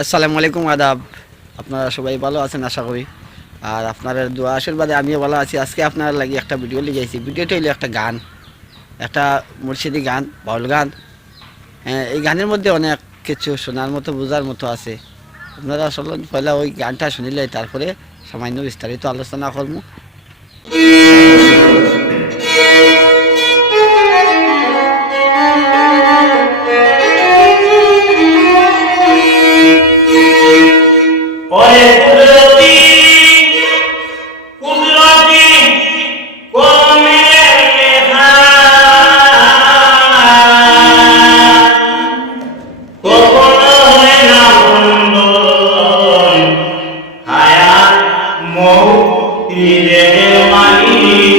আসসালামু আলাইকুম আদাব। আপনারা সবাই ভালো আছেন আশা করি। আর আপনার দোয়া আশীর্বাদে আমিও ভালো আছি। আজকে আপনার লাগি একটা ভিডিও লিখেছি। ভিডিওটা হইলো একটা গান, একটা মুর্শিদি গান, বাউল গান। হ্যাঁ, এই গানের মধ্যে অনেক কিছু শোনার মতো বোঝার মতো আছে। আপনারা আসলে পয়লা ওই গানটা শুনিলে তারপরে সামান্য বিস্তারিত আলোচনা করবো। Mo, y de maní,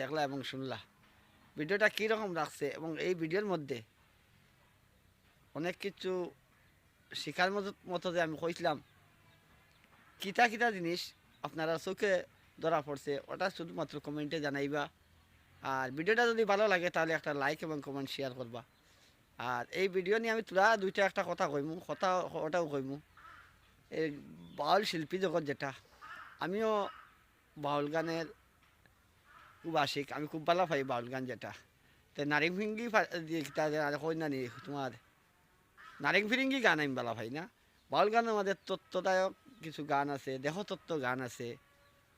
দেখলা এবং শুনলা ভিডিওটা কীরকম রাখছে এবং এই ভিডিওর মধ্যে অনেক কিছু শিখার মতো যে আমি কইছিলাম কিতা কিতা জিনিস আপনারা চোখে ধরা পড়ছে ওটা শুধুমাত্র কমেন্টে জানাইবা। আর ভিডিওটা যদি ভালো লাগে তাহলে একটা লাইক এবং কমেন্ট শেয়ার করবা। আর এই ভিডিও নিয়ে আমি তোরা দুইটা একটা কথা কইমু, ওটাও কইমু। এই বাউল শিল্পী জগৎ যেটা, আমিও বাউল গানের খুব আশিক, আমি খুব ভালো পাই বাউল গান যেটা। তো নারিং ফিরিঙ্গি কই না নি তোমার নারিং ফিরিঙ্গি গান আমি ভালো পাই না। বাউল গানের আমাদের তত্ত্বদায়ক কিছু গান আছে, দেহতত্ত্ব গান আছে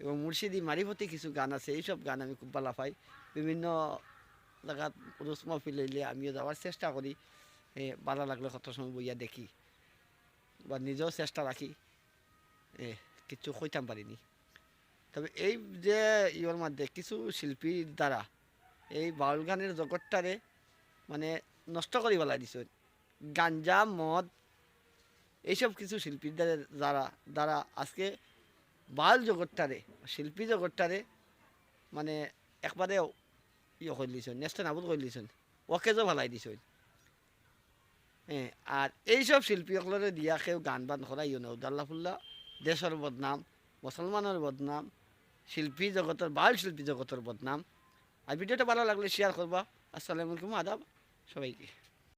এবং মুর্শিদি মারিফতি কিছু গান আছে। এইসব গান আমি খুব ভালো পাই। বিভিন্ন জায়গাত রুস মহফিল হইলে আমিও যাওয়ার চেষ্টা করি। ভালো লাগলে কত সময় বইয়া দেখি বা নিজেও চেষ্টা রাখি, কিছু কইতাম পারিনি। তবে এই যে ইয়োর মধ্যে কিছু শিল্পীর দ্বারা এই বাউল গানের জগৎটারে মানে নষ্ট করি পেলাই দিছে। গাঞ্জা মদ এইসব কিছু শিল্পীর দ্বারা দ্বারা আজকে বাউল জগৎটারে শিল্পী জগৎটারে মানে একবারে ইয়ে করে দিছেন, নেস্ত নাবুদ করে দিছেন, ওকেজও ভালাই দিছেন। আর এইসব শিল্পীসকলরে দিয়া কেউ গান বান করাইও না, উদাল্লা ফুল্লা দেশের বদনাম, মুসলমানের বদনাম, শিল্পী জগতের বাউল শিল্পী জগতের বদনাম। আর ভিডিওটা ভালো লাগলে শেয়ার করবা। আসসালামু আলাইকুম, আদাব সবাইকে।